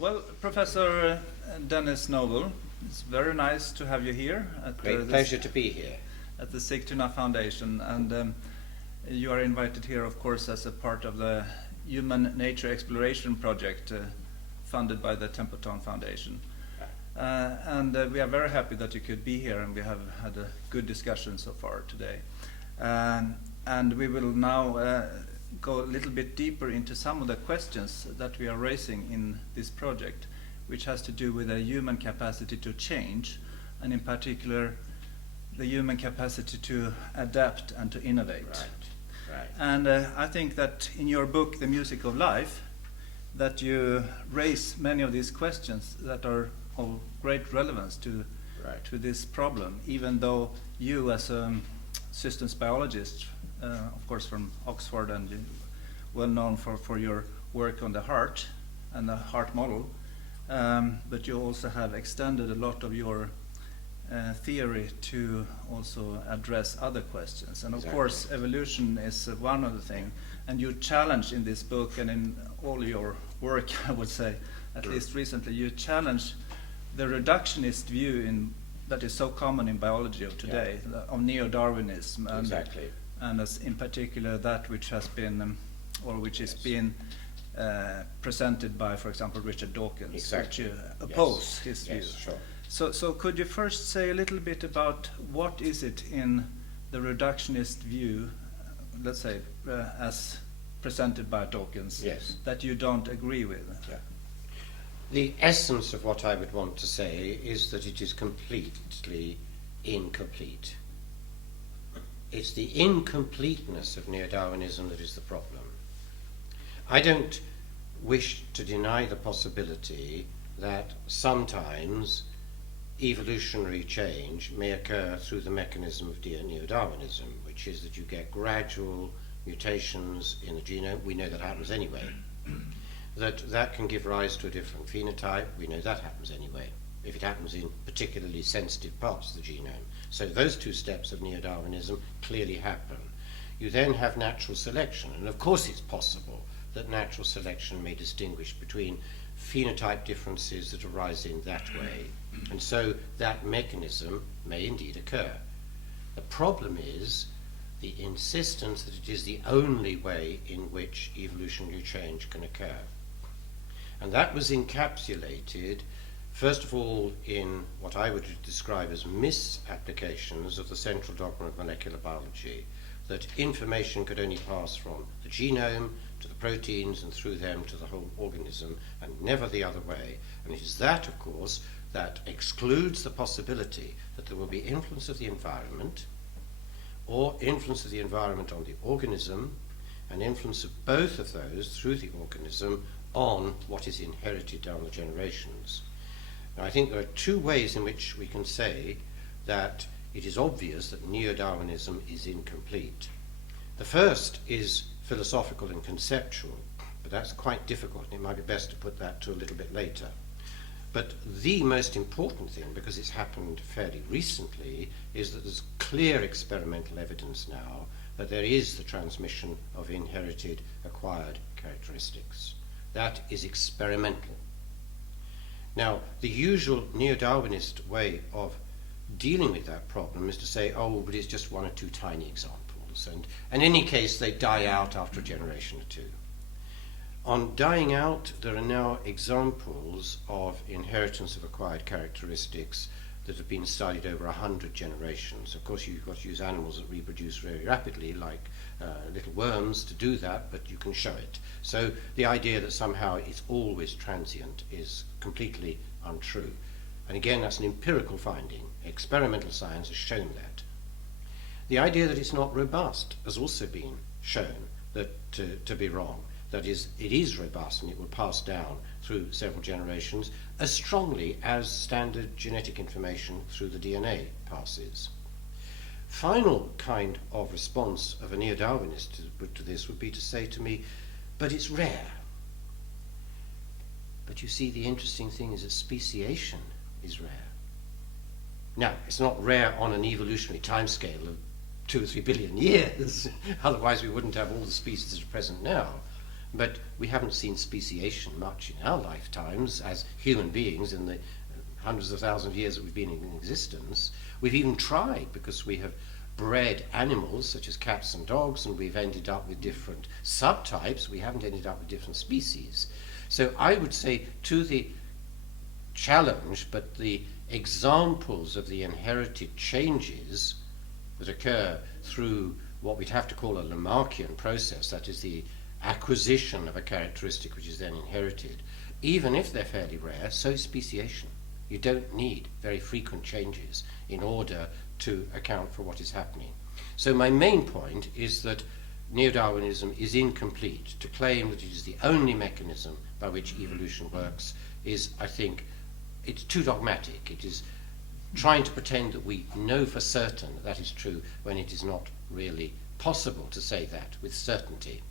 Well, Professor Denis Noble, it's very nice to have you here. Great pleasure to be here. At the Sigtuna Foundation, and you are invited here, of course, as a part of the HumanNatE exploration project funded by the Templeton Foundation. And we are very happy that you could be here, and we have had a good discussion so far today. And we will now go a little bit deeper into some of the questions that we are raising in this project, which has to do with the human capacity to change, and in particular the human capacity to adapt and to innovate. Right. And I think that in your book, The Music of Life, that you raise many of these questions that are of great relevance to this problem, even though you, as a systems biologist, of course from Oxford, and well known for your work on the heart and the heart model, but you also have extended a lot of your theory to also address other questions. And of course, evolution is one of the things. And you challenge in this book and in all your work, I would say, at least recently, you challenge the reductionist view that is so common in biology of today, of neo-Darwinism. And as in particular that which has been, or which is being presented by, for example, Richard Dawkins, which you oppose his view. Sure. So could you first say a little bit about what is it in the reductionist view, let's say, as presented by Dawkins, that you don't agree with? The essence of what I would want to say is that it is completely incomplete. It's the incompleteness of neo-Darwinism that is the problem. I don't wish to deny the possibility that sometimes evolutionary change may occur through the mechanism of neo-Darwinism, which is that you get gradual mutations in the genome. We know that happens anyway. That can give rise to a different phenotype. We know that happens anyway, if it happens in particularly sensitive parts of the genome. So those two steps of neo-Darwinism clearly happen. You then have natural selection, and of course it's possible that natural selection may distinguish between phenotype differences that arise in that way, and so that mechanism may indeed occur. The problem is the insistence that it is the only way in which evolutionary change can occur. And that was encapsulated, first of all, in what I would describe as misapplications of the central dogma of molecular biology, that information could only pass from the genome to the proteins and through them to the whole organism, and never the other way. And it is that, of course, that excludes the possibility that there will be influence of the environment, or influence of the environment on the organism, and influence of both of those through the organism on what is inherited down the generations. Now, I think there are two ways in which we can say that it is obvious that neo-Darwinism is incomplete. The first is philosophical and conceptual, but that's quite difficult, and it might be best to put that to a little bit later. But the most important thing, because it's happened fairly recently, is that there's clear experimental evidence now that there is the transmission of inherited acquired characteristics. That is experimental. Now, the usual neo-Darwinist way of dealing with that problem is to say, oh, but it's just one or two tiny examples, and in any case they die out after a generation or two. On dying out, there are now examples of inheritance of acquired characteristics that have been studied over 100 generations. Of course, you've got to use animals that reproduce very rapidly, like little worms, to do that, but you can show it. So the idea that somehow it's always transient is completely untrue. And again, that's an empirical finding. Experimental science has shown that. The idea that it's not robust has also been shown to be wrong. That is, it is robust and it will pass down through several generations as strongly as standard genetic information through the DNA passes. Final kind of response of a neo-Darwinist to this would be to say to me, but it's rare. But you see, the interesting thing is that speciation is rare. Now, it's not rare on an evolutionary timescale of 2 or 3 billion years, otherwise we wouldn't have all the species that are present now. but we haven't seen speciation much in our lifetimes as human beings in the hundreds of thousands of years that we've been in existence. We've even tried, because we have bred animals such as cats and dogs, and we've ended up with different subtypes. We haven't ended up with different species. So I would say, to the challenge, but the examples of the inherited changes that occur through what we'd have to call a Lamarckian process, that is the acquisition of a characteristic which is then inherited, even if they're fairly rare, so is speciation. You don't need very frequent changes in order to account for what is happening. So my main point is that neo-Darwinism is incomplete. To claim that it is the only mechanism by which evolution works is, I think, it's too dogmatic. It is trying to pretend that we know for certain that is true when it is not really possible to say that with certainty.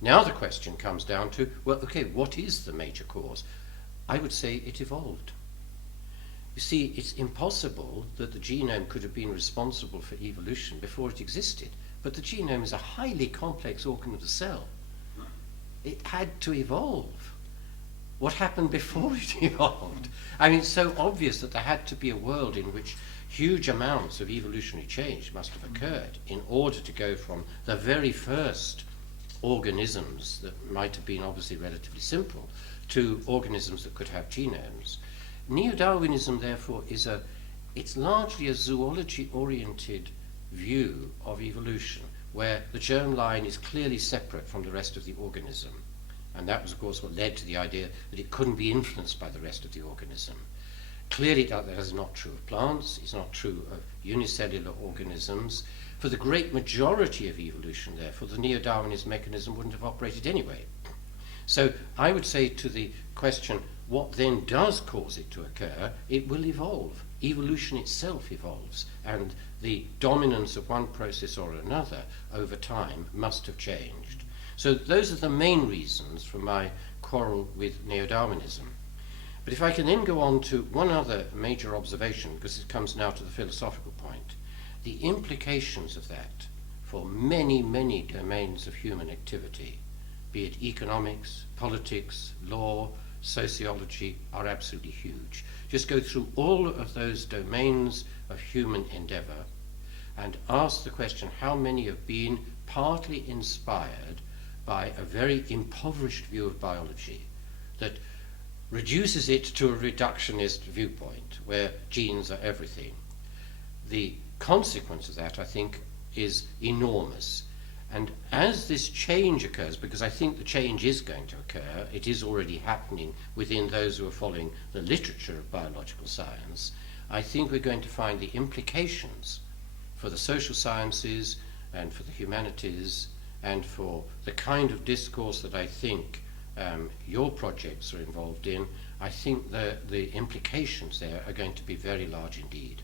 Now the question comes down to, well, okay, what is the major cause? I would say it evolved. You see, it's impossible that the genome could have been responsible for evolution before it existed, but the genome is a highly complex organ of the cell. It had to evolve. What happened before it evolved? I mean, it's so obvious that there had to be a world in which huge amounts of evolutionary change must have occurred in order to go from the very first organisms that might have been obviously relatively simple to organisms that could have genomes. Neo-Darwinism, therefore, it's largely a zoology-oriented view of evolution, where the germline is clearly separate from the rest of the organism. And that was, of course, what led to the idea that it couldn't be influenced by the rest of the organism. Clearly, that is not true of plants. It's not true of unicellular organisms. For the great majority of evolution, therefore, the neo-Darwinist mechanism wouldn't have operated anyway. So I would say, to the question, what then does cause it to occur, it will evolve. Evolution itself evolves, and the dominance of one process or another over time must have changed. So those are the main reasons for my quarrel with neo-Darwinism. But if I can then go on to one other major observation, because it comes now to the philosophical point, the implications of that for many, many domains of human activity, be it economics, politics, law, sociology, are absolutely huge. Just go through all of those domains of human endeavor and ask the question, how many have been partly inspired by a very impoverished view of biology that reduces it to a reductionist viewpoint where genes are everything. The consequence of that, I think, is enormous. And as this change occurs, because I think the change is going to occur, it is already happening within those who are following the literature of biological science, I think we're going to find the implications for the social sciences and for the humanities and for the kind of discourse that I think your projects are involved in. I think the implications there are going to be very large indeed.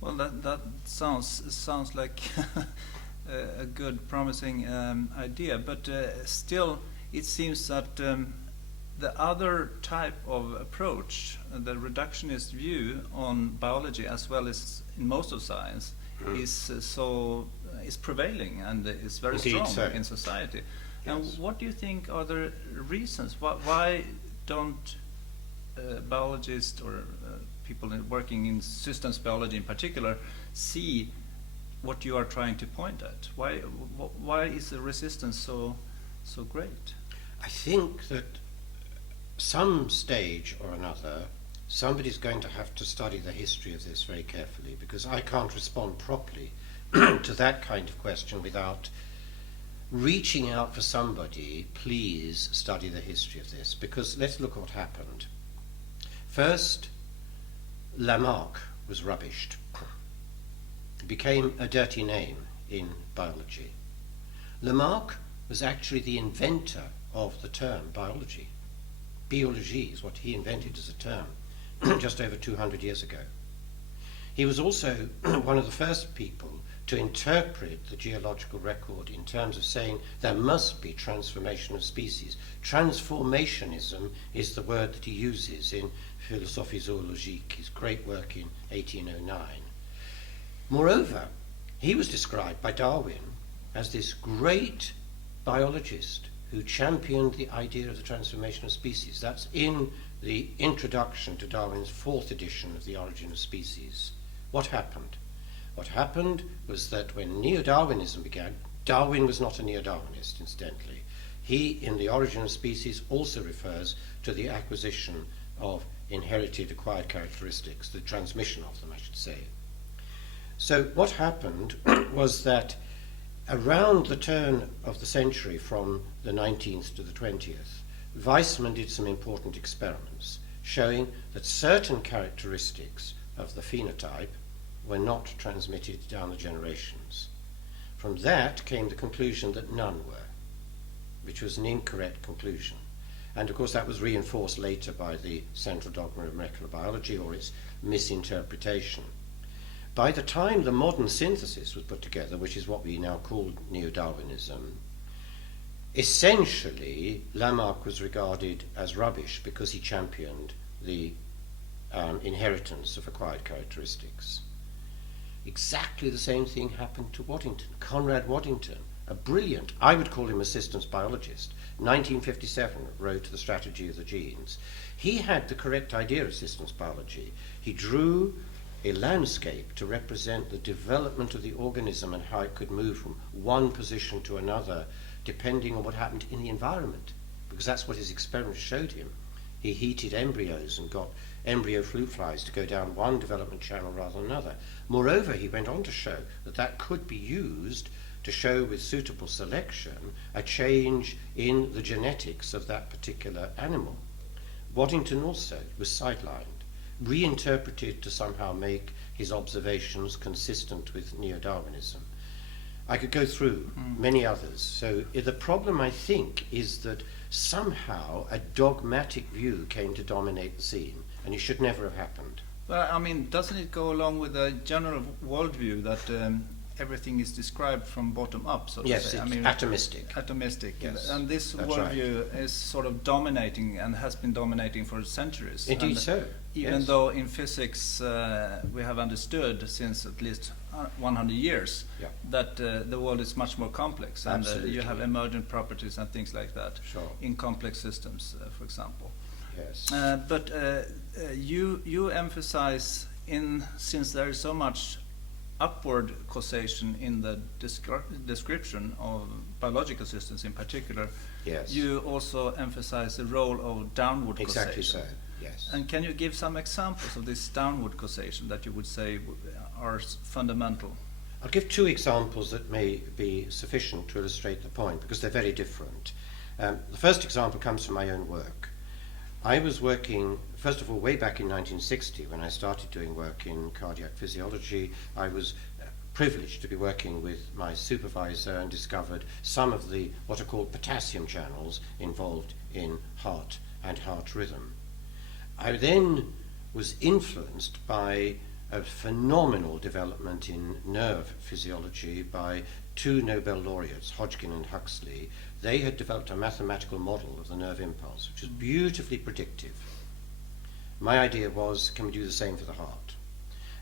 Well, that sounds like a good, promising idea, but still it seems that the other type of approach, the reductionist view on biology as well as in most of science, is prevailing and is very Indeed, strong in society. Yes. And what do you think are the reasons? Why don't biologists or people working in systems biology in particular see what you are trying to point at? Why is the resistance so great? I think that some stage or another, somebody's going to have to study the history of this very carefully, because I can't respond properly to that kind of question without reaching out for somebody. Please study the history of this, because let's look what happened. First, Lamarck was rubbished. It became a dirty name in biology. Lamarck was actually the inventor of the term biology. Biologie is what he invented as a term just over 200 years ago. He was also one of the first people to interpret the geological record in terms of saying there must be transformation of species. Transformationism is the word that he uses in Philosophie Zoologique, his great work in 1809. Moreover, he was described by Darwin as this great biologist who championed the idea of the transformation of species. That's in the introduction to Darwin's 4th edition of The Origin of Species. What happened? What happened was that when neo-Darwinism began, Darwin was not a neo-Darwinist, incidentally. He, in The Origin of Species, also refers to the acquisition of inherited acquired characteristics, the transmission of them, I should say. So what happened was that around the turn of the century, from the 19th to the 20th, Weismann did some important experiments showing that certain characteristics of the phenotype were not transmitted down the generations. From that came the conclusion that none were, which was an incorrect conclusion. And of course that was reinforced later by the central dogma of molecular biology, or its misinterpretation. By the time the modern synthesis was put together, which is what we now call neo-Darwinism, essentially Lamarck was regarded as rubbish because he championed the inheritance of acquired characteristics. Exactly the same thing happened to Waddington. Conrad Waddington, a brilliant, I would call him a systems biologist, 1957 wrote The Strategy of the Genes. He had the correct idea of systems biology. He drew a landscape to represent the development of the organism and how it could move from one position to another depending on what happened in the environment, because that's what his experiments showed him. He heated embryos and got embryo fruit flies to go down one development channel rather than another. Moreover, he went on to show that that could be used to show with suitable selection a change in the genetics of that particular animal. Waddington also was sidelined, reinterpreted to somehow make his observations consistent with neo-Darwinism. I could go through many others. So the problem, I think, is that somehow a dogmatic view came to dominate the scene, and it should never have happened. Well, I mean, doesn't it go along with a general worldview that everything is described from bottom up, so to yes, say? it's I mean, atomistic. Atomistic, Yes, and this that's worldview is sort of dominating and has been dominating for centuries. Indeed And so. even yes. though in physics we have understood since at least 100 years Yeah. that the world is much more complex, and you have Absolutely. emergent properties and things like that Sure. in complex systems, for example. Yes. But you emphasize, since there is so much upward causation in the description of biological systems in particular, Yes. you also emphasize the role of downward Exactly causation. so. Yes. And can you give some examples of this downward causation that you would say are fundamental? I'll give two examples that may be sufficient to illustrate the point, because they're very different. The first example comes from my own work. I was working, first of all, way back in 1960 when I started doing work in cardiac physiology. I was privileged to be working with my supervisor and discovered some of the what are called potassium channels involved in heart and heart rhythm. I then was influenced by a phenomenal development in nerve physiology by two Nobel laureates, Hodgkin and Huxley. They had developed a mathematical model of the nerve impulse, which was beautifully predictive. My idea was, can we do the same for the heart?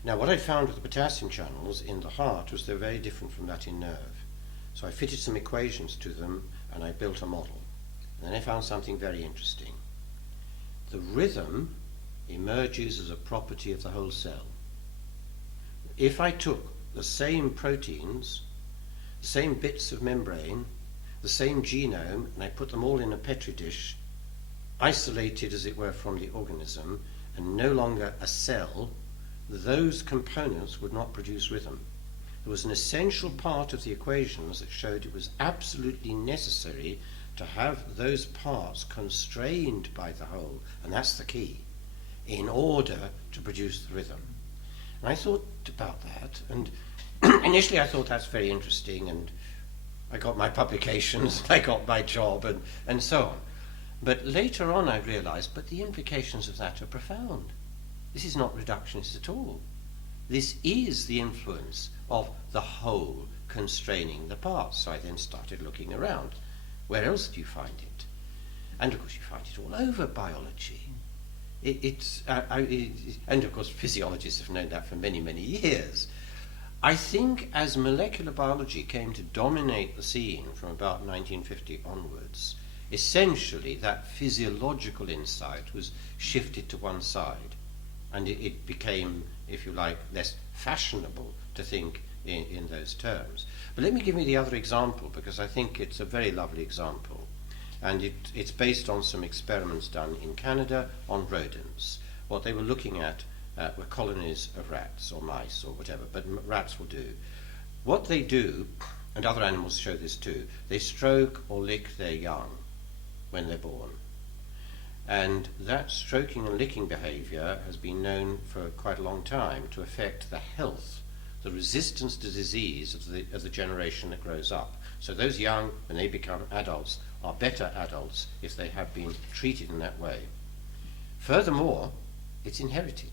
Now, what I found with the potassium channels in the heart was they're very different from that in nerve. So I fitted some equations to them, and I built a model. And then I found something very interesting. The rhythm emerges as a property of the whole cell. If I took the same proteins, the same bits of membrane, the same genome, and I put them all in a petri dish, isolated as it were from the organism, and no longer a cell, those components would not produce rhythm. There was an essential part of the equations that showed it was absolutely necessary to have those parts constrained by the whole, and that's the key, in order to produce the rhythm. And I thought about that, and initially I thought that's very interesting, and I got my publications, I got my job, and so on. But later on I realized, but the implications of that are profound. This is not reductionist at all. This is the influence of the whole constraining the parts. So I then started looking around. Where else do you find it? And of course you find it all over biology. And of course physiologists have known that for many, many years. I think as molecular biology came to dominate the scene from about 1950 onwards, essentially that physiological insight was shifted to one side, and it became, if you like, less fashionable to think in those terms. But let me give you the other example, because I think it's a very lovely example, and it's based on some experiments done in Canada on rodents. What they were looking at were colonies of rats or mice or whatever, but rats will do. What they do, and other animals show this too, they stroke or lick their young when they're born. And that stroking and licking behavior has been known for quite a long time to affect the health, the resistance to disease of the generation that grows up. So those young, when they become adults, are better adults if they have been treated in that way. Furthermore, it's inherited,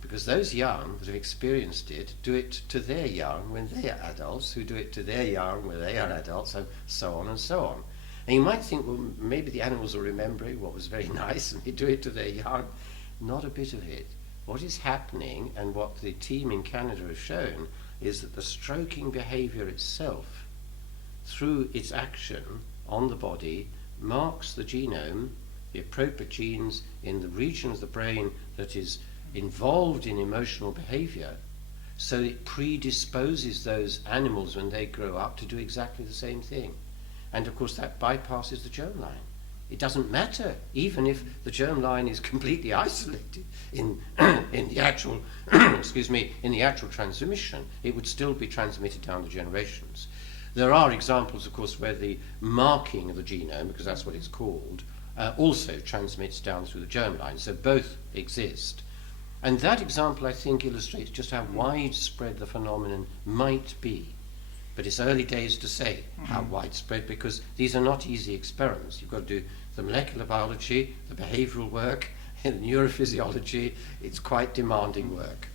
because those young that have experienced it do it to their young when they are adults, who do it to their young when they are adults, and so on and so on. And you might think, well, maybe the animals are remembering what was very nice and they do it to their young. Not a bit of it. What is happening, and what the team in Canada has shown, is that the stroking behavior itself, through its action on the body, marks the genome, the appropriate genes in the region of the brain that is involved in emotional behavior, so it predisposes those animals when they grow up to do exactly the same thing. And of course that bypasses the germline. It doesn't matter, even if the germline is completely isolated in the actual in the actual transmission, it would still be transmitted down the generations. There are examples, of course, where the marking of the genome, because that's what it's called, also transmits down through the germline. So both exist. And that example, I think, illustrates just how widespread the phenomenon might be. But it's early days to say how widespread, because these are not easy experiments. You've got to do the molecular biology, the behavioral work, the neurophysiology. It's quite demanding work.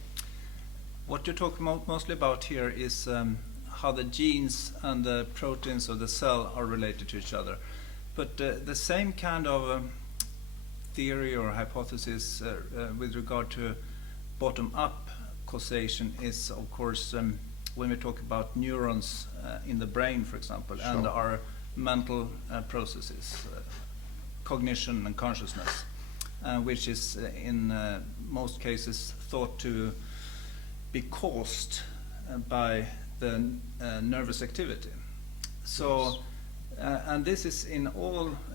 What you're talking mostly about here is how the genes and the proteins of the cell are related to each other. But the same kind of theory or hypothesis with regard to bottom-up causation is, of course, when we talk about neurons in the brain, for example, Sure. and our mental processes, cognition and consciousness, which is in most cases thought to be caused by the nervous activity. So, and this is in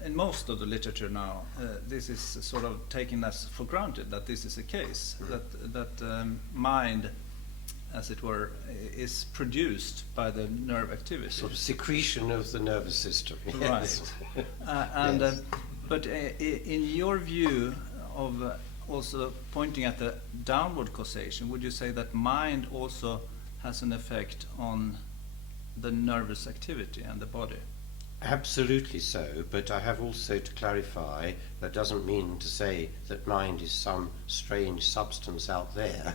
most of the literature now. This is sort of taken as for granted that this is the case. That mind, as it were, is produced by the nerve activity. Sort of secretion of the nervous system. Yes. Right. Yes. But in your view of also pointing at the downward causation, would you say that mind also has an effect on the nervous activity and the body? Absolutely so, but I have also to clarify that doesn't mean to say that mind is some strange substance out there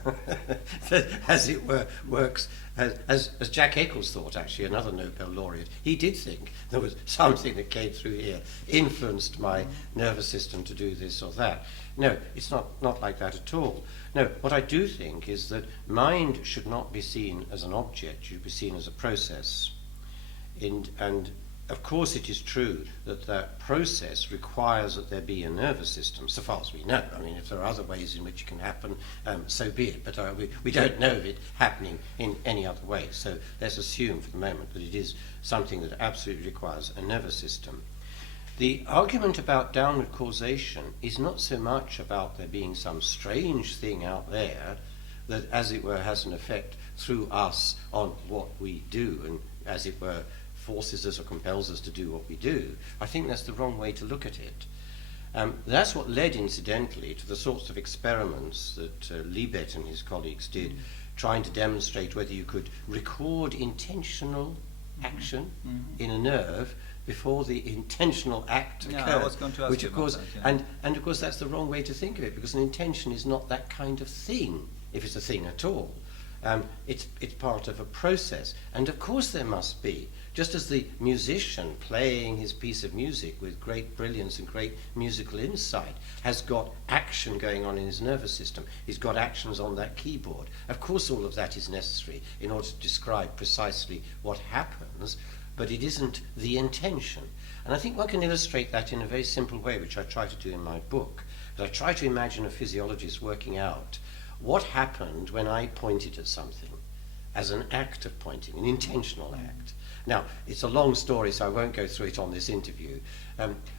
that, as it were, works as Jack Eccles thought, actually, another Nobel laureate. He did think there was something that came through here, influenced my nervous system to do this or that. No, it's not like that at all. No, what I do think is that mind should not be seen as an object, it should be seen as a process. And of course it is true that that process requires that there be a nervous system, so far as we know. I mean, if there are other ways in which it can happen, so be it. But we don't know of it happening in any other way. So let's assume for the moment that it is something that absolutely requires a nervous system. The argument about downward causation is not so much about there being some strange thing out there that, as it were, has an effect through us on what we do and, as it were, forces us or compels us to do what we do. I think that's the wrong way to look at it. That's what led, incidentally, to the sorts of experiments that Libet and his colleagues did, trying to demonstrate whether you could record intentional action in a nerve before the intentional act occurred. Yeah, I was going to ask which, you of course, about that, and of course, that's the wrong way to think of it, because an intention is not that kind of thing, if it's a thing at all. It's part of a process, and of course there must be. Just as the musician playing his piece of music with great brilliance and great musical insight has got action going on in his nervous system, he's got actions on that keyboard. Of course all of that is necessary in order to describe precisely what happens, but it isn't the intention. And I think one can illustrate that in a very simple way, which I try to do in my book. I try to imagine a physiologist working out what happened when I pointed at something as an act of pointing, an intentional act. Now, it's a long story, so I won't go through it on this interview.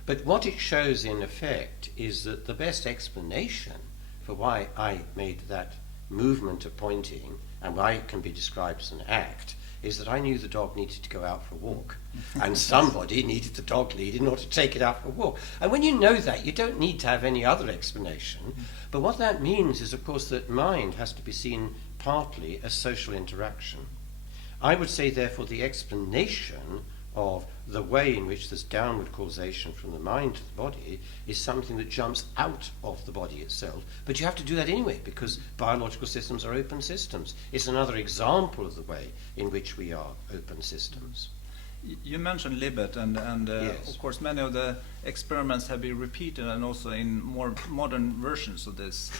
But what it shows, in effect, is that the best explanation for why I made that movement of pointing and why it can be described as an act is that I knew the dog needed to go out for a walk. And somebody needed the dog lead in order to take it out for a walk. And when you know that, you don't need to have any other explanation. But what that means is, of course, that mind has to be seen partly as social interaction. I would say, therefore, the explanation of the way in which this downward causation from the mind to the body is something that jumps out of the body itself. But you have to do that anyway, because biological systems are open systems. It's another example of the way in which we are open systems. You mentioned Libet, and Yes. of course many of the experiments have been repeated, and also in more modern versions of this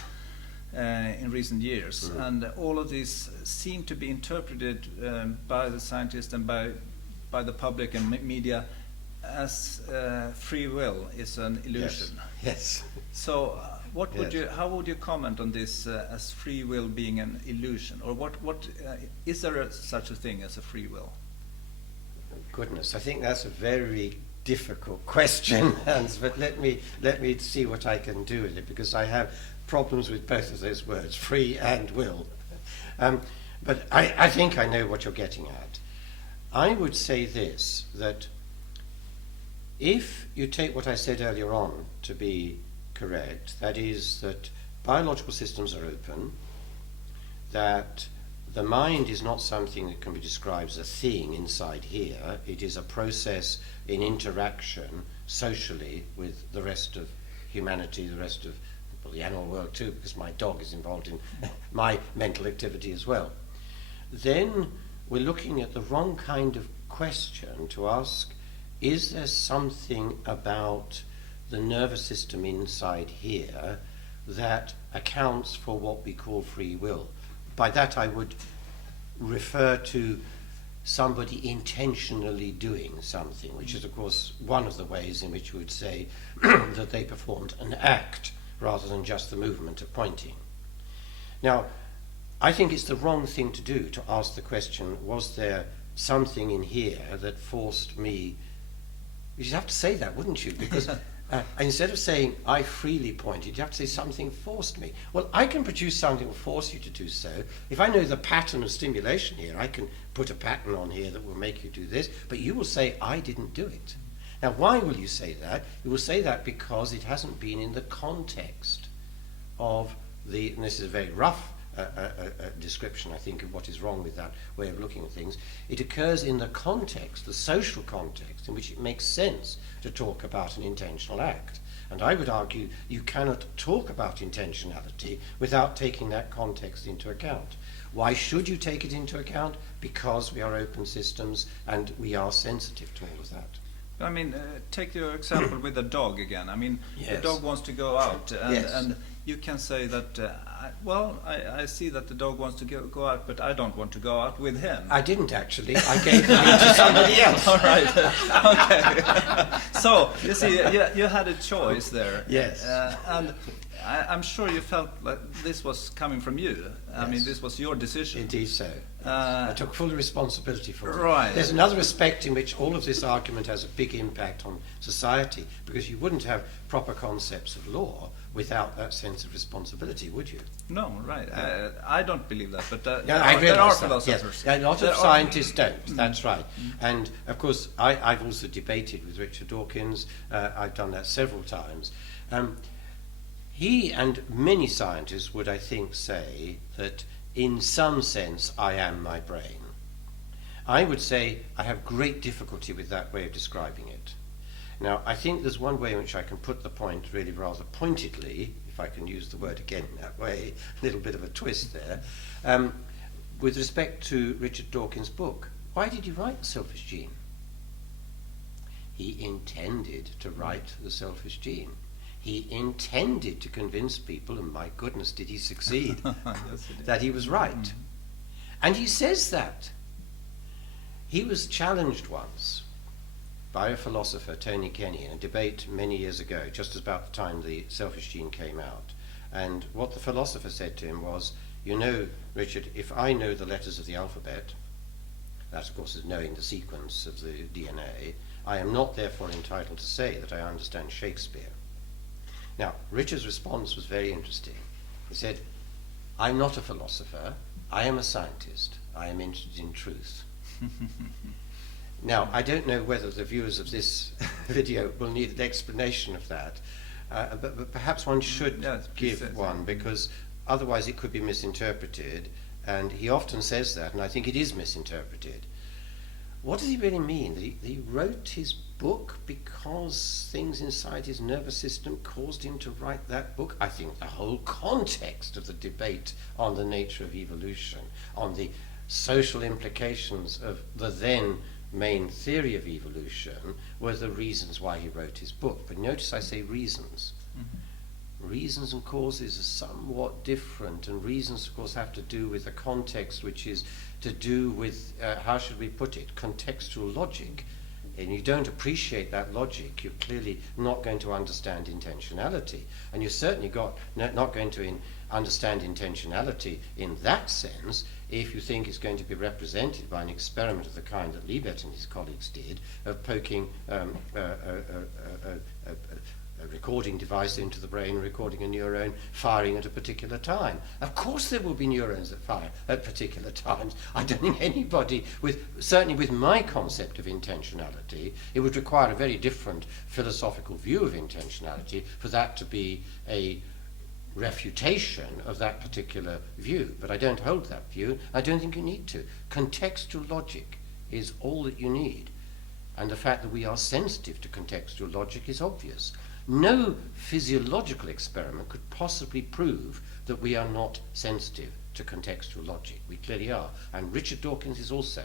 in recent years. And all of these seem to be interpreted by the scientists and by the public and media as free will is an illusion. Yes. So what would Yes. how would you comment on this as free will being an illusion? Or what is there such a thing as a free will? Goodness, I think that's a very difficult question, Hans, but let me see what I can do with it, because I have problems with both of those words, free and will. But I think I know what you're getting at. I would say this, that if you take what I said earlier on to be correct, that is that biological systems are open, that the mind is not something that can be described as a thing inside here. It is a process in interaction socially with the rest of humanity, the rest of the animal world too, because my dog is involved in my mental activity as well. Then we're looking at the wrong kind of question to ask, is there something about the nervous system inside here that accounts for what we call free will? By that I would refer to somebody intentionally doing something, which is of course one of the ways in which we would say that they performed an act rather than just the movement of pointing. Now, I think it's the wrong thing to do to ask the question, was there something in here that forced me? You'd have to say that, wouldn't you? Because instead of saying, I freely pointed, you have to say something forced me. Well, I can produce something that will force you to do so. If I know the pattern of stimulation here, I can put a pattern on here that will make you do this, but you will say, I didn't do it. Now, why will you say that? You will say that because it hasn't been in the context of the, and this is a very rough description, I think, of what is wrong with that way of looking at things. It occurs in the context, the social context, in which it makes sense to talk about an intentional act. And I would argue you cannot talk about intentionality without taking that context into account. Why should you take it into account? Because we are open systems and we are sensitive to all of that. I mean, take your example with the dog again. I mean, Yes. the dog wants to go out, and, Yes. and you can say that, I see that the dog wants to go out, but I don't want to go out with him. I didn't actually. I gave the lead to somebody else. All right. Okay. So, you see, you had a choice there. Yes. And I'm sure you felt like this was coming from you. I mean, Yes. this was your decision. Indeed so. I took full responsibility for it. Right. There's another aspect in which all of this argument has a big impact on society, because you wouldn't have proper concepts of law without that sense of responsibility, would you? No, right. I don't believe that, but Yeah, I there are realise that, philosophers. yes. A lot There of are- scientists don't, that's right. And of course, I've also debated with Richard Dawkins. I've done that several times. He and many scientists would, I think, say that in some sense I am my brain. I would say I have great difficulty with that way of describing it. Now, I think there's one way in which I can put the point really rather pointedly, if I can use the word again in that way, a little bit of a twist there, with respect to Richard Dawkins' book. Why did he write The Selfish Gene? He intended to write The Selfish Gene. He intended to convince people, and my goodness, did he succeed, Yes, it is. that he was right. And he says that. He was challenged once by a philosopher, Tony Kenny, in a debate many years ago, just about the time the selfish gene came out. And what the philosopher said to him was, you know, Richard, if I know the letters of the alphabet, that of course is knowing the sequence of the DNA, I am not therefore entitled to say that I understand Shakespeare. Now, Richard's response was very interesting. He said, I'm not a philosopher, I am a scientist, I am interested in truth. Now, I don't know whether the viewers of this video will need an explanation of that, but perhaps one should give one, because otherwise it could be misinterpreted, and he often says that, and I think it is misinterpreted. What does he really mean? That he wrote his book because things inside his nervous system caused him to write that book? I think the whole context of the debate on the nature of evolution, on the social implications of the then main theory of evolution, were the reasons why he wrote his book. But notice I say reasons. Mm-hmm. Reasons and causes are somewhat different, and reasons, of course, have to do with the context, which is to do with, how should we put it, contextual logic. And you don't appreciate that logic, you're clearly not going to understand intentionality. And you're certainly not going to understand intentionality in that sense if you think it's going to be represented by an experiment of the kind that Libet and his colleagues did, of poking a recording device into the brain, recording a neuron, firing at a particular time. Of course there will be neurons that fire at particular times. I don't think anybody, certainly with my concept of intentionality, it would require a very different philosophical view of intentionality for that to be a refutation of that particular view. But I don't hold that view. I don't think you need to. Contextual logic is all that you need. And the fact that we are sensitive to contextual logic is obvious. No physiological experiment could possibly prove that we are not sensitive to contextual logic. We clearly are. And Richard Dawkins is also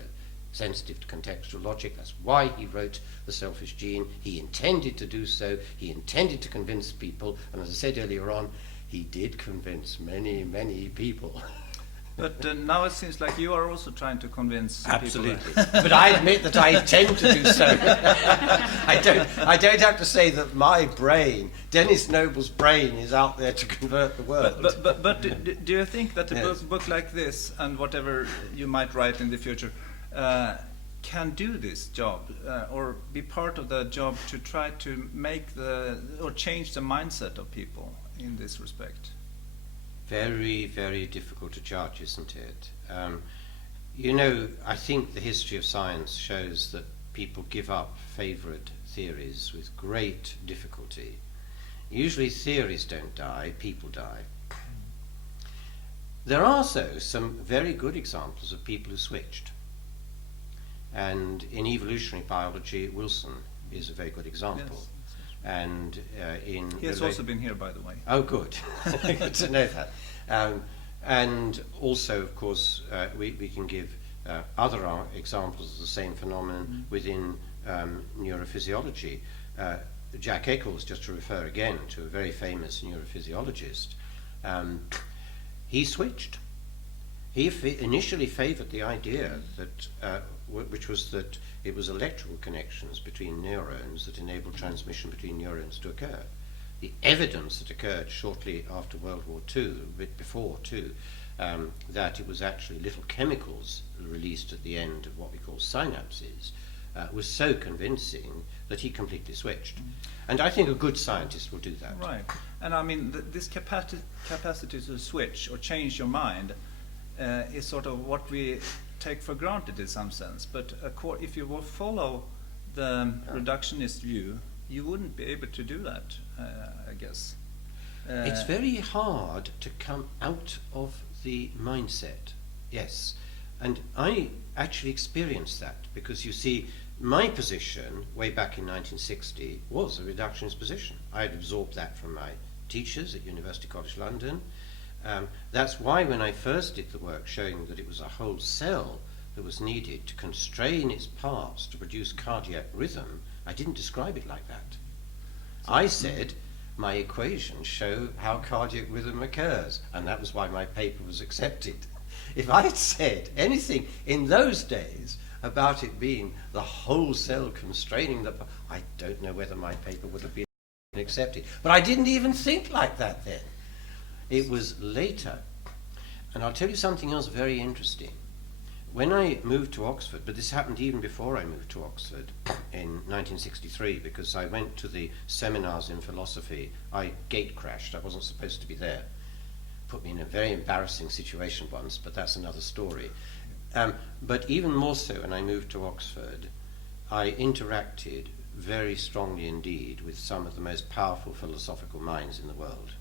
sensitive to contextual logic. That's why he wrote The Selfish Gene. He intended to do so. He intended to convince people. And as I said earlier on, he did convince many, many people. But now it seems like you are also trying to convince Absolutely. people. But I admit that I tend to do so. I don't have to say that my brain, Denis Noble's brain, is out there to convert the world. But do you think that a book like this, and whatever you might write in the future, can do this job, or be part of the job to try to make or change the mindset of people in this respect? Very, very difficult to judge, isn't it? You know, I think the history of science shows that people give up favourite theories with great difficulty. Usually theories don't die, people die. There are also some very good examples of people who switched. And in evolutionary biology, Wilson is a very good example. Yes. And he has also been here, by the way. Oh, good. Good to know that. And also, of course, we can give other examples of the same phenomenon within neurophysiology. Jack Eccles, just to refer again to a very famous neurophysiologist, he switched. He initially favoured the idea that, which was that it was electrical connections between neurons that enabled transmission between neurons to occur. The evidence that occurred shortly after World War II, a bit before too, that it was actually little chemicals released at the end of what we call synapses, was so convincing that he completely switched. And I think a good scientist will do that. Right. And I mean, this capacity to switch or change your mind is sort of what we take for granted in some sense. But if you will follow the reductionist view, you wouldn't be able to do that, I guess. It's very hard to come out of the mindset, yes. And I actually experienced that because, you see, my position way back in 1960 was a reductionist position. I had absorbed that from my teachers at University College London. That's why when I first did the work showing that it was a whole cell that was needed to constrain its parts to produce cardiac rhythm, I didn't describe it like that. I said my equations show how cardiac rhythm occurs, and that was why my paper was accepted. If I had said anything in those days about it being the wholesale constraining the... I don't know whether my paper would have been accepted. But I didn't even think like that then. It was later. And I'll tell you something else very interesting. When I moved to Oxford, but this happened even before I moved to Oxford in 1963, because I went to the seminars in philosophy. I gate crashed. I wasn't supposed to be there. Put me in a very embarrassing situation once, but that's another story. But even more so when I moved to Oxford, I interacted very strongly indeed with some of the most powerful philosophical minds in the world.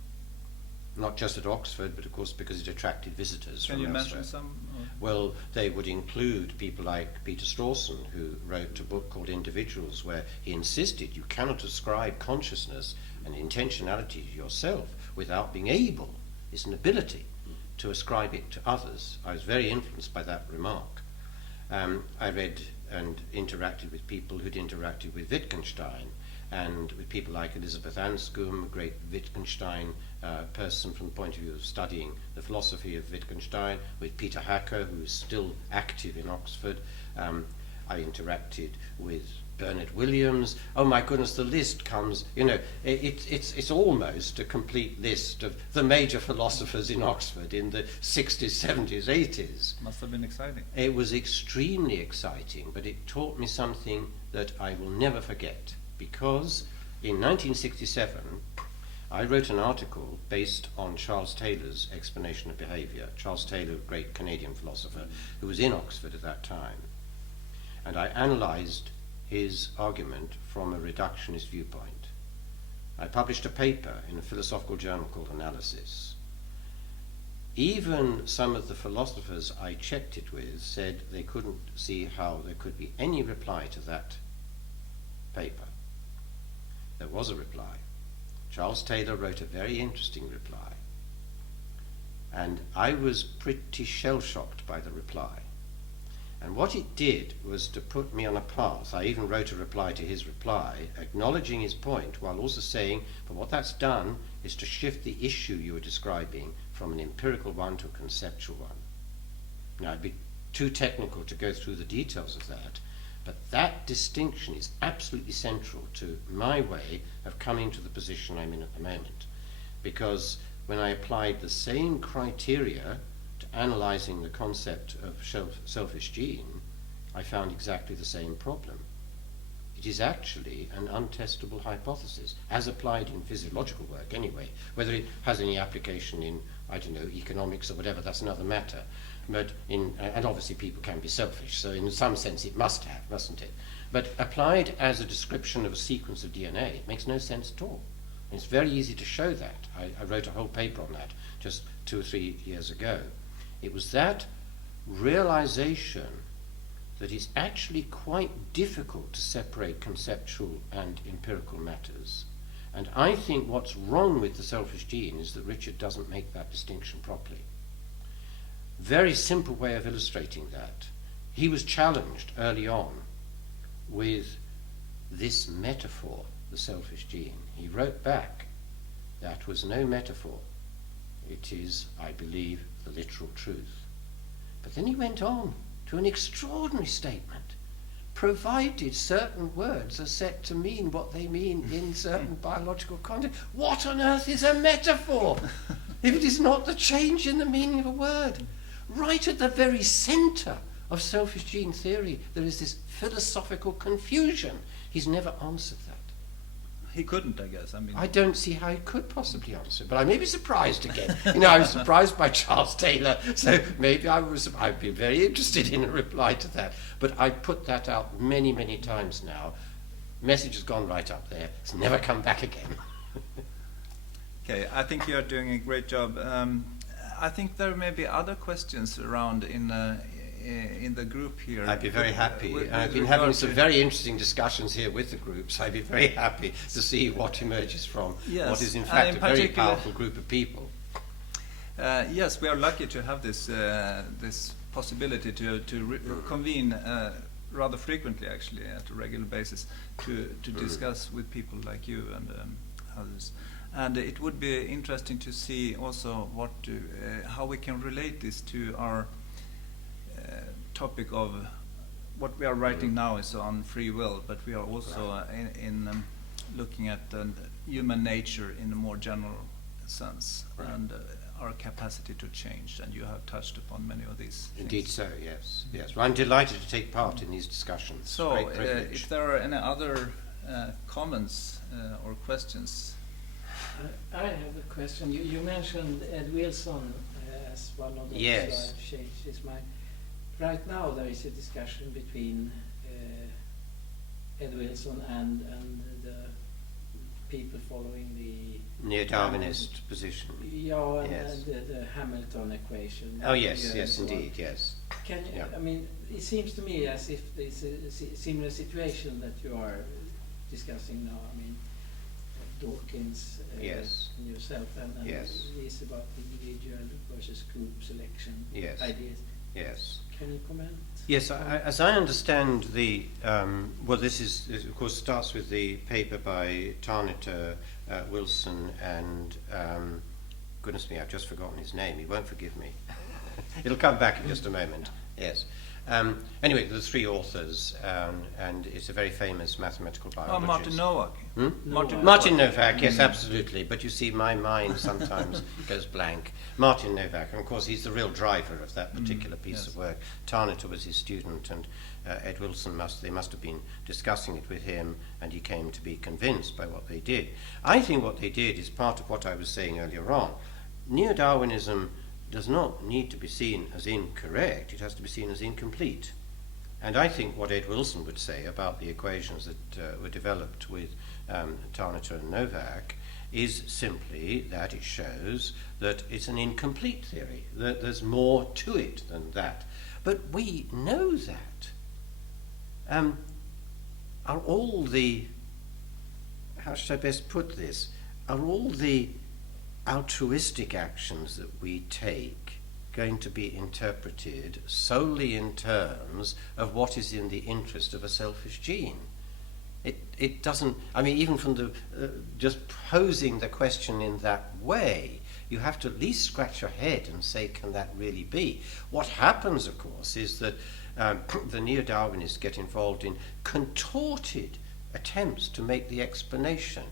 Not just at Oxford, but of course because it attracted visitors from elsewhere. Can you mention some? Well, they would include people like Peter Strawson, who wrote a book called Individuals, where he insisted you cannot ascribe consciousness and intentionality to yourself without being able, it's an ability, to ascribe it to others. I was very influenced by that remark. I read and interacted with people who'd interacted with Wittgenstein, and with people like Elisabeth Anscombe, a great Wittgenstein person from the point of view of studying the philosophy of Wittgenstein, with Peter Hacker, who is still active in Oxford. I interacted with Bernard Williams. Oh my goodness, the list comes, you know, it's almost a complete list of the major philosophers in Oxford in the 60s, 70s, 80s. Must have been exciting. It was extremely exciting, but it taught me something that I will never forget. Because in 1967, I wrote an article based on Charles Taylor's explanation of behavior. Charles Taylor, a great Canadian philosopher, who was in Oxford at that time. And I analyzed his argument from a reductionist viewpoint. I published a paper in a philosophical journal called Analysis. Even some of the philosophers I checked it with said they couldn't see how there could be any reply to that paper. There was a reply. Charles Taylor wrote a very interesting reply. And I was pretty shell-shocked by the reply. And what it did was to put me on a path. I even wrote a reply to his reply, acknowledging his point, while also saying, but what that's done is to shift the issue you were describing from an empirical one to a conceptual one. Now, it'd be too technical to go through the details of that, but that distinction is absolutely central to my way of coming to the position I'm in at the moment. Because when I applied the same criteria to analyzing the concept of selfish gene, I found exactly the same problem. It is actually an untestable hypothesis, as applied in physiological work anyway. Whether it has any application in, I don't know, economics or whatever, that's another matter. But and obviously people can be selfish, so in some sense it must have, mustn't it? But applied as a description of a sequence of DNA, it makes no sense at all. And it's very easy to show that. I wrote a whole paper on that just 2 or 3 years ago. It was that realization that it's actually quite difficult to separate conceptual and empirical matters. And I think what's wrong with the selfish gene is that Richard doesn't make that distinction properly. Very simple way of illustrating that. He was challenged early on with this metaphor, the selfish gene. He wrote back, that was no metaphor. It is, I believe, the literal truth. But then he went on to an extraordinary statement. Provided certain words are set to mean what they mean in certain biological context. What on earth is a metaphor if it is not the change in the meaning of a word? Right at the very center of selfish gene theory, there is this philosophical confusion. He's never answered that. He couldn't, I guess. I mean, I don't see how he could possibly answer, but I may be surprised again. You know, I was surprised by Charles Taylor, so maybe I'd be very interested in a reply to that. But I put that out many, many times now. Message has gone right up there. It's never come back again. Okay, I think you're doing a great job. I think there may be other questions around in the group here. I'd be very happy. I've been having some very interesting discussions here with the groups. I'd be very happy to see what emerges from what is in fact a very powerful group of people. Yes, we are lucky to have this this possibility to convene rather frequently, actually, at a regular basis, to discuss with people like you and others. And it would be interesting to see also how we can relate this to our topic of what we are writing now is on free will, but we are also in looking at human nature in a more general sense, and our capacity to change. And you have touched upon many of these Indeed things. so, yes. Yes. Well, I'm delighted to take part in these discussions. So, Great privilege. if there are any other comments or questions. I have a question. You mentioned Ed Wilson as one of those Yes. changed his mind. Right now there is a discussion between Ed Wilson and the people following the Neo-Darwinist position. and Yes. the Hamilton equation. Oh yes, and yes so on. indeed, yes. Can you, Yeah. I mean, it seems to me as if there's a similar situation that you are discussing now. I mean, Dawkins Yes. and yourself, and Yes. it's about individual versus group selection Yes. ideas. Yes. Can you comment? Yes, as I understand the, well, this is of course starts with the paper by Tarniter, Wilson, and goodness me, I've just forgotten his name. He won't forgive me. It'll come back in just a moment. Yes. Anyway, the three authors, and it's a very famous mathematical biologist. Martin Nowak. Martin Novak, yes, absolutely. But you see, my mind sometimes goes blank. Martin Novak, and of course, he's the real driver of that particular piece of work. Tarniter was his student, and Ed Wilson they must have been discussing it with him, and he came to be convinced by what they did. I think what they did is part of what I was saying earlier on. Neo-Darwinism does not need to be seen as incorrect, it has to be seen as incomplete. And I think what Ed Wilson would say about the equations that were developed with Tarniter and Novak is simply that it shows that it's an incomplete theory, that there's more to it than that. But we know that. Are all the, how should I best put this, are all the altruistic actions that we take going to be interpreted solely in terms of what is in the interest of a selfish gene? It doesn't, I mean, even from the just posing the question in that way, you have to at least scratch your head and say, can that really be? What happens, of course, is that the neo-Darwinists get involved in contorted attempts to make the explanation.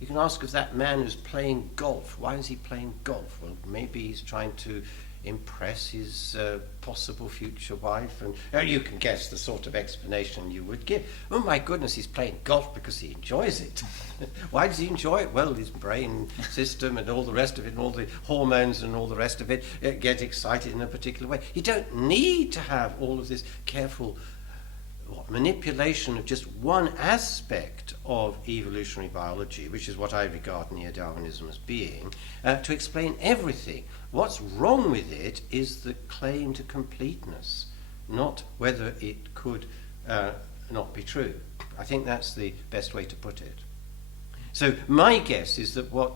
You can ask if that man who's playing golf, why is he playing golf? Well, maybe he's trying to impress his possible future wife, and you can guess the sort of explanation you would give. Oh my goodness, he's playing golf because he enjoys it. Why does he enjoy it? Well, his brain system and all the rest of it, and all the hormones and all the rest of it get excited in a particular way. You don't need to have all of this careful manipulation of just one aspect of evolutionary biology, which is what I regard neo-Darwinism as being, to explain everything. What's wrong with it is the claim to completeness, not whether it could not be true. I think that's the best way to put it. So my guess is that what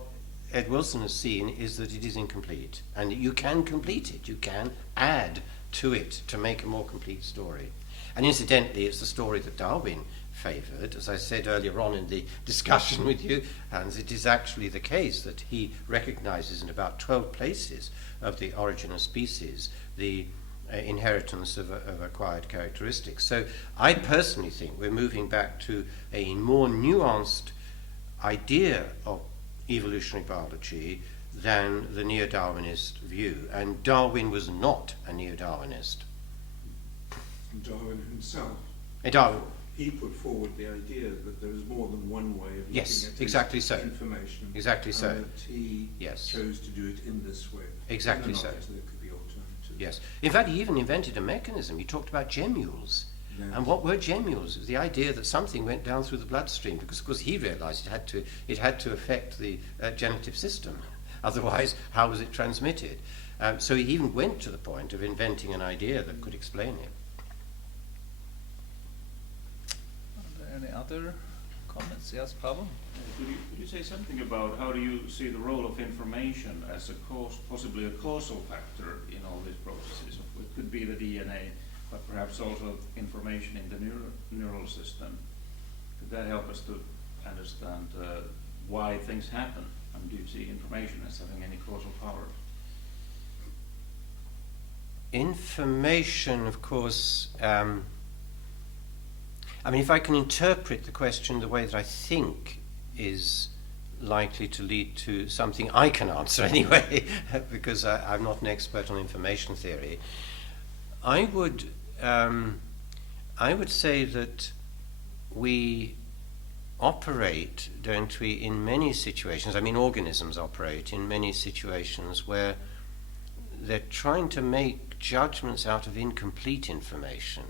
Ed Wilson has seen is that it is incomplete, and you can complete it, you can add to it to make a more complete story. And incidentally, it's the story that Darwin favoured. As I said earlier on in the discussion with you, Hans, it is actually the case that he recognises in about 12 places of the origin of species the inheritance of acquired characteristics. So I personally think we're moving back to a more nuanced idea of evolutionary biology than the neo-Darwinist view. And Darwin was not a neo-Darwinist. Darwin himself. Darwin. He put forward the idea that there is more than one way of Yes, looking at exactly so. information. Exactly so. And that he Yes. chose to do it in this way. Exactly so. There could be alternatives. Yes. In fact, he even invented a mechanism. He talked about gemmules. Yes. And what were gemmules? It was the idea that something went down through the bloodstream, because of course he realized it had to affect the generative system. Otherwise, how was it transmitted? So he even went to the point of inventing an idea that could explain it. Any other comments? Yes, Pavel? Could you say something about how do you see the role of information as a possibly a causal factor in all these processes? It could be the DNA, but perhaps also information in the neural system. Could that help us to understand why things happen? And do you see information as having any causal power? Information, of course, I mean, if I can interpret the question the way that I think is likely to lead to something I can answer anyway, because I'm not an expert on information theory, I would say that we operate, don't we, in many situations, I mean organisms operate in many situations where they're trying to make judgments out of incomplete information.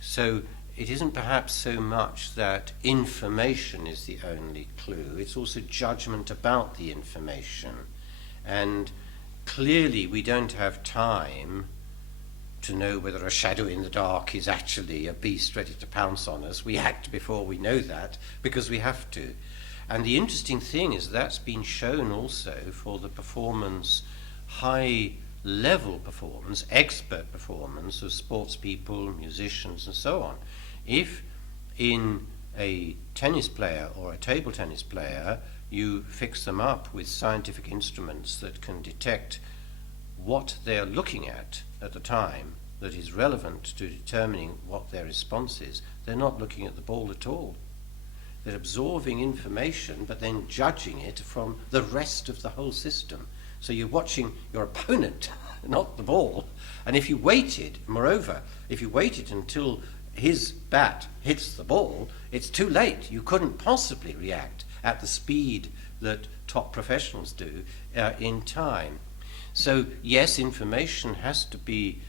So it isn't perhaps so much that information is the only clue, it's also judgment about the information. And clearly we don't have time to know whether a shadow in the dark is actually a beast ready to pounce on us. We act before we know that because we have to. And the interesting thing is that's been shown also for the performance, high level performance, expert performance of sports people, musicians and so on. If in a tennis player or a table tennis player you fix them up with scientific instruments that can detect what they're looking at the time that is relevant to determining what their response is, they're not looking at the ball at all. They're absorbing information but then judging it from the rest of the whole system. So you're watching your opponent, not the ball. And if you waited, moreover, if you waited until his bat hits the ball, it's too late. You couldn't possibly react at the speed that top professionals do in time. So yes, information has to be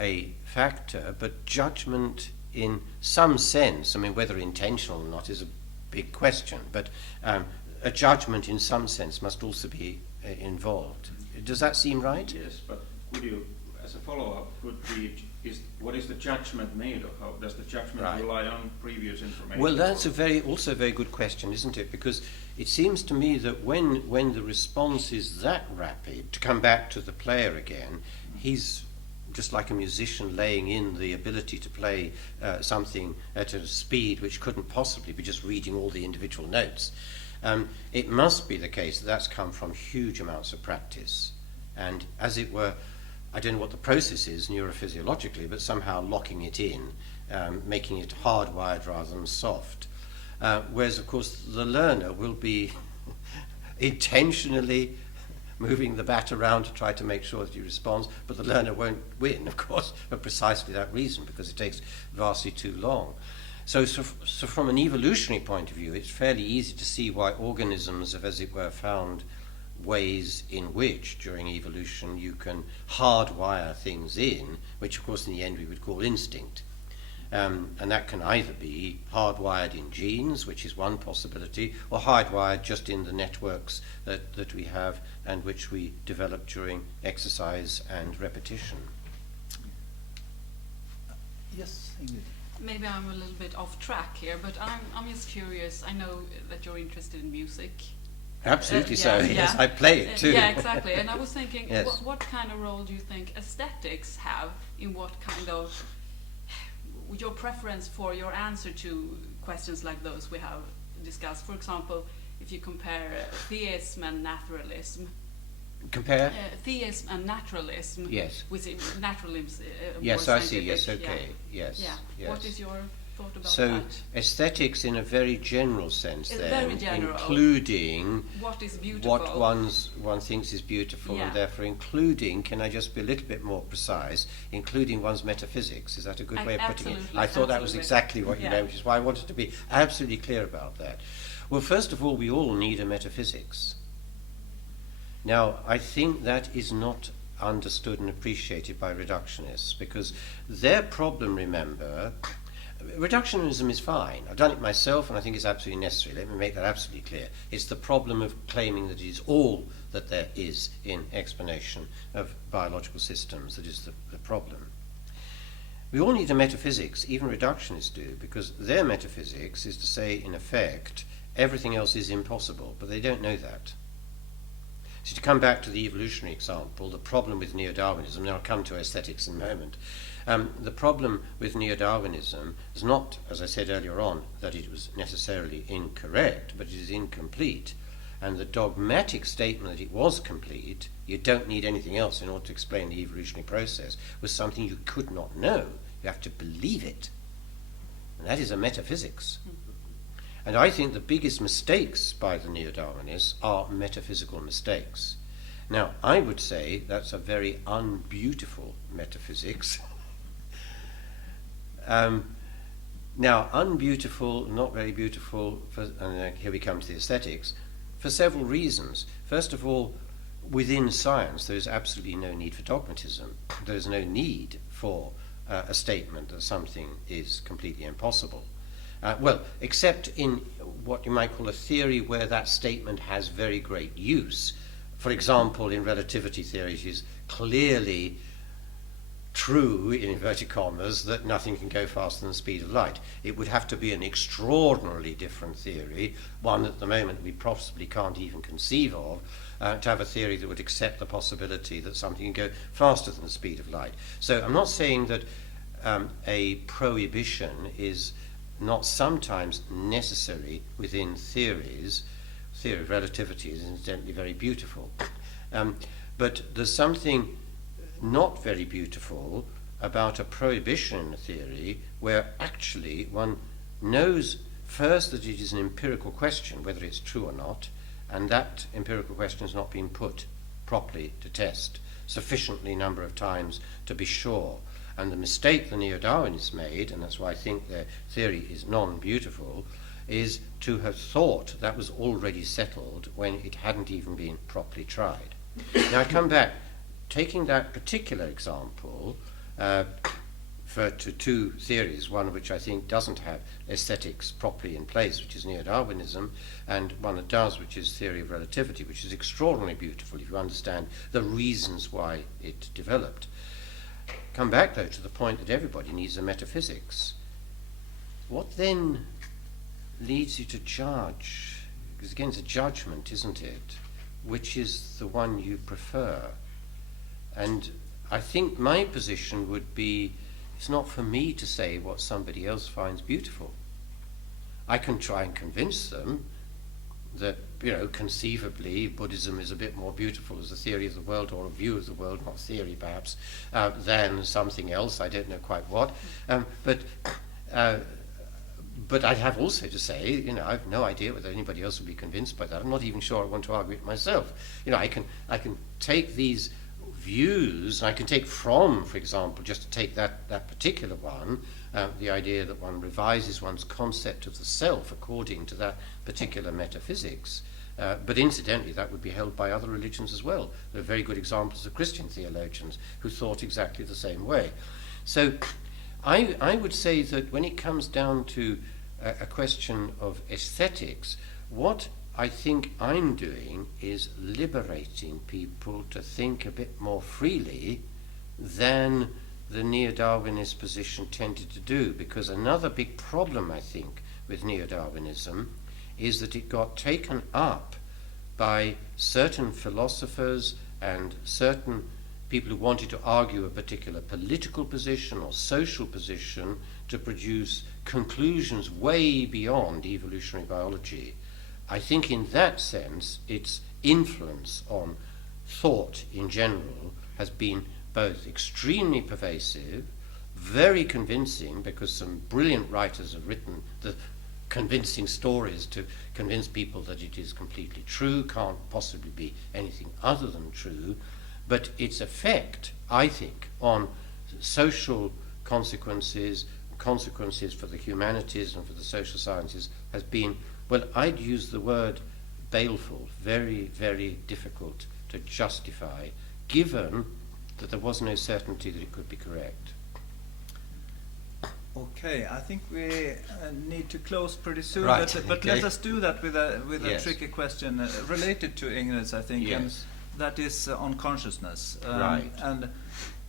a factor, but judgment in some sense, I mean whether intentional or not is a big question, but a judgment in some sense must also be involved. Does that seem right? Yes, but could you, as a follow-up, what is the judgment made of? How does the judgment rely on previous information? Well, that's also a very good question, isn't it? Because it seems to me that when the response is that rapid, to come back to the player again, he's just like a musician laying in the ability to play something at a speed which couldn't possibly be just reading all the individual notes. It must be the case that that's come from huge amounts of practice. And as it were, I don't know what the process is neurophysiologically, but somehow locking it in, making it hardwired rather than soft. Whereas, of course, the learner will be intentionally moving the bat around to try to make sure that he responds, but the learner won't win, of course, for precisely that reason, because it takes vastly too long. So from an evolutionary point of view, it's fairly easy to see why organisms have, as it were, found ways in which, during evolution, you can hardwire things in, which, of course, in the end we would call instinct. And that can either be hardwired in genes, which is one possibility, or hardwired just in the networks that we have and which we develop during exercise and repetition. Yes, Ingrid. Maybe I'm a little bit off track here, but I'm just curious. I know that you're interested in music. Absolutely so, yes, I play it too. Yeah, exactly. And I was thinking, Yes. what kind of role do you think aesthetics have in what kind of your preference for your answer to questions like those we have discussed? For example, if you compare theism and naturalism. Compare? Theism and naturalism. Yes. With naturalism. Yes, more I see. Yes, scientific, okay. Yes. Yeah. Yes. What is your thought about So that? aesthetics in a very general sense, It's then, very general. including What is beautiful? what one thinks is beautiful, Yeah. and therefore including, can I just be a little bit more precise, including one's metaphysics. Is that a good way of putting it? Absolutely, I thought that was absolutely. exactly what you Yeah. know, which is why I wanted to be absolutely clear about that. Well, first of all, we all need a metaphysics. Now, I think that is not understood and appreciated by reductionists, because their problem, remember, reductionism is fine. I've done it myself and I think it's absolutely necessary. Let me make that absolutely clear. It's the problem of claiming that it is all that there is in explanation of biological systems that is the problem. We all need a metaphysics, even reductionists do, because their metaphysics is to say, in effect, everything else is impossible, but they don't know that. So to come back to the evolutionary example, the problem with neo-Darwinism, and I'll come to aesthetics in a moment, the problem with neo-Darwinism is not, as I said earlier on, that it was necessarily incorrect, but it is incomplete. And the dogmatic statement that it was complete, you don't need anything else in order to explain the evolutionary process, was something you could not know. You have to believe it. and that is a metaphysics. And I think the biggest mistakes by the neo-Darwinists are metaphysical mistakes. Now, I would say that's a very unbeautiful metaphysics. Now, unbeautiful, not very beautiful, and here we come to the aesthetics, for several reasons. First of all, within science, there is absolutely no need for dogmatism. There is no need for a statement that something is completely impossible. Well, except in what you might call a theory where that statement has very great use. For example, in relativity theory, it is clearly true, in inverted commas, that nothing can go faster than the speed of light. It would have to be an extraordinarily different theory, one at the moment we possibly can't even conceive of, to have a theory that would accept the possibility that something can go faster than the speed of light. So I'm not saying that a prohibition is not sometimes necessary within theories. Theory of relativity is incidentally very beautiful. But there's something not very beautiful about a prohibition theory where actually one knows first that it is an empirical question, whether it's true or not, and that empirical question has not been put properly to test sufficiently number of times to be sure. And the mistake the neo-Darwinists made, and that's why I think their theory is non-beautiful, is to have thought that was already settled when it hadn't even been properly tried. Now I come back, taking that particular example to two theories, one of which I think doesn't have aesthetics properly in place, which is neo-Darwinism, and one that does, which is theory of relativity, which is extraordinarily beautiful if you understand the reasons why it developed. Come back, though, to the point that everybody needs a metaphysics. What then leads you to judge? Because again, it's a judgment, isn't it? Which is the one you prefer? And I think my position would be, it's not for me to say what somebody else finds beautiful. I can try and convince them that, conceivably Buddhism is a bit more beautiful as a theory of the world, or a view of the world, not theory perhaps, than something else, I don't know quite what. But I have also to say, I have no idea whether anybody else would be convinced by that. I'm not even sure I want to argue it myself. I can take these views, and I can take from, for example, just to take that particular one, the idea that one revises one's concept of the self according to that particular metaphysics. But incidentally, that would be held by other religions as well. There are very good examples of Christian theologians who thought exactly the same way. So I would say that when it comes down to a question of aesthetics, what I think I'm doing is liberating people to think a bit more freely than the neo-Darwinist position tended to do, because another big problem, I think, with neo-Darwinism is that it got taken up by certain philosophers and certain people who wanted to argue a particular political position or social position to produce conclusions way beyond evolutionary biology. I think in that sense its influence on thought in general has been both extremely pervasive, very convincing, because some brilliant writers have written the convincing stories to convince people that it is completely true, can't possibly be anything other than true, but its effect, I think, on social consequences for the humanities and for the social sciences has been, well, I'd use the word baleful, very, very difficult to justify, given that there was no certainty that it could be correct. Okay, I think we need to close pretty soon, Right, but okay. let us do that with a Yes. tricky question related to Ingrid's, I think, and Yes. that is on consciousness. Right. And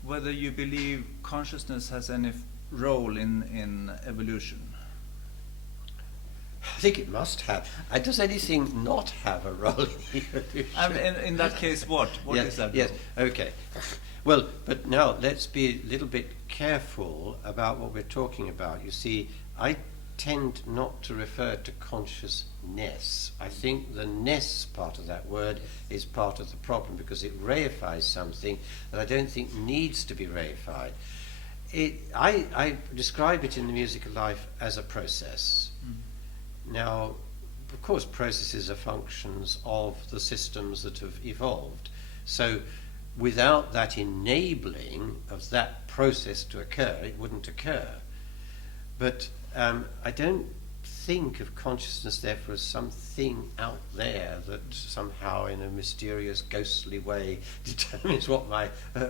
whether you believe consciousness has any role in evolution. I think it must have. Does anything not have a role in evolution? In that case, what? What is that Yes, role? okay. Well, but now let's be a little bit careful about what we're talking about. You see, I tend not to refer to consciousness. I think the ness part of that word is part of the problem, because it reifies something that I don't think needs to be reified. I describe it in The Music of Life as a process. Now, of course, processes are functions of the systems that have evolved. So without that enabling of that process to occur, it wouldn't occur. But I don't think of consciousness, therefore, as something out there that somehow, in a mysterious, ghostly way, determines what my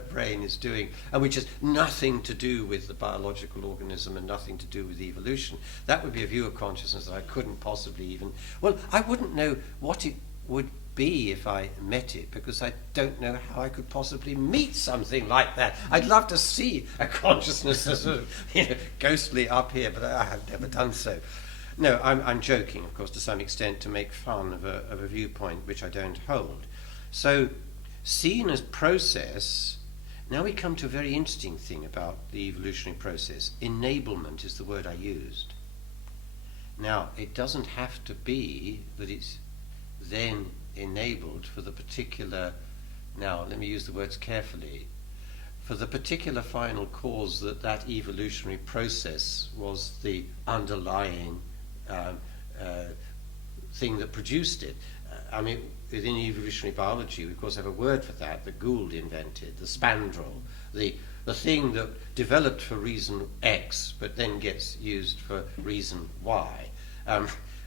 brain is doing, and which has nothing to do with the biological organism and nothing to do with evolution. That would be a view of consciousness that I couldn't possibly even... Well, I wouldn't know what it would be if I met it, because I don't know how I could possibly meet something like that. I'd love to see a consciousness that's sort of, ghostly up here, but I have never done so. No, I'm joking, of course, to some extent, to make fun of a viewpoint which I don't hold. So, seen as process, now we come to a very interesting thing about the evolutionary process. Enablement is the word I used. Now, it doesn't have to be that it's then enabled for the particular, now let me use the words carefully, for the particular final cause that evolutionary process was the underlying thing that produced it. I mean, within evolutionary biology, we of course have a word for that Gould invented, the spandrel, the thing that developed for reason X but then gets used for reason Y.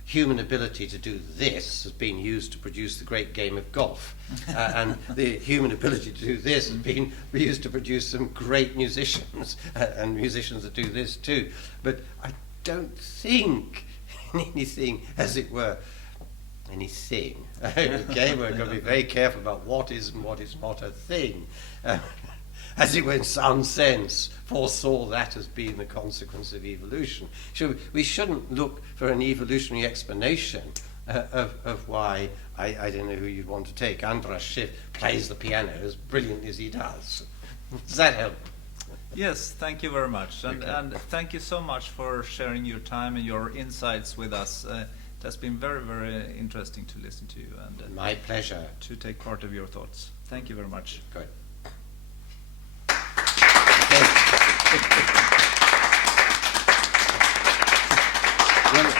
Human ability to do this has been used to produce the great game of golf, and the human ability to do this has been used to produce some great musicians, and musicians that do this too. But I don't think anything, as it were, anything. Okay, we're going to be very careful about what is and what is not a thing. As it were, in some sense, foresaw that as being the consequence of evolution. So we shouldn't look for an evolutionary explanation of why, I don't know who you'd want to take. Andras Schiff plays the piano as brilliantly as he does. Does that help? Yes, thank you very much. And, Okay. and thank you so much for sharing your time and your insights with us. It has been very, very interesting to listen to you and My pleasure. to take part of your thoughts. Thank you very much. Good. Well,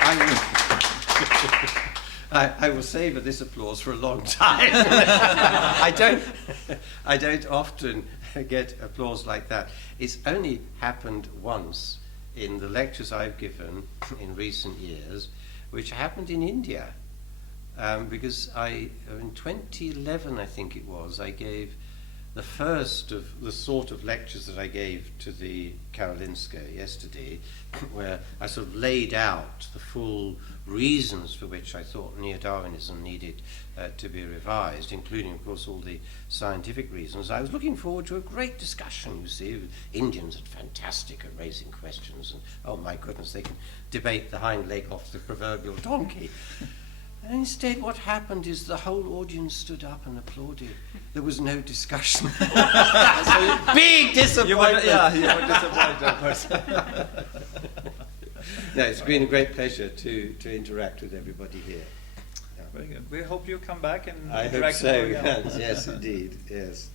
I will savour this applause for a long time. I don't often get applause like that. It's only happened once in the lectures I've given in recent years, which happened in India. Because in 2011, I think it was, I gave the first of the sort of lectures that I gave to the Karolinska yesterday, where I sort of laid out the full reasons for which I thought neo-Darwinism needed to be revised, including, of course, all the scientific reasons. I was looking forward to a great discussion, you see. Indians are fantastic at raising questions, and oh my goodness, they can debate the hind leg off the proverbial donkey. And instead, what happened is the whole audience stood up and applauded. There was no discussion. So, big disappointment. You were disappointed, of course. No, it's been a great pleasure to interact with everybody here. Yeah. Very good. We hope you come back and I hope interact so. more again. Yes, indeed. Yes.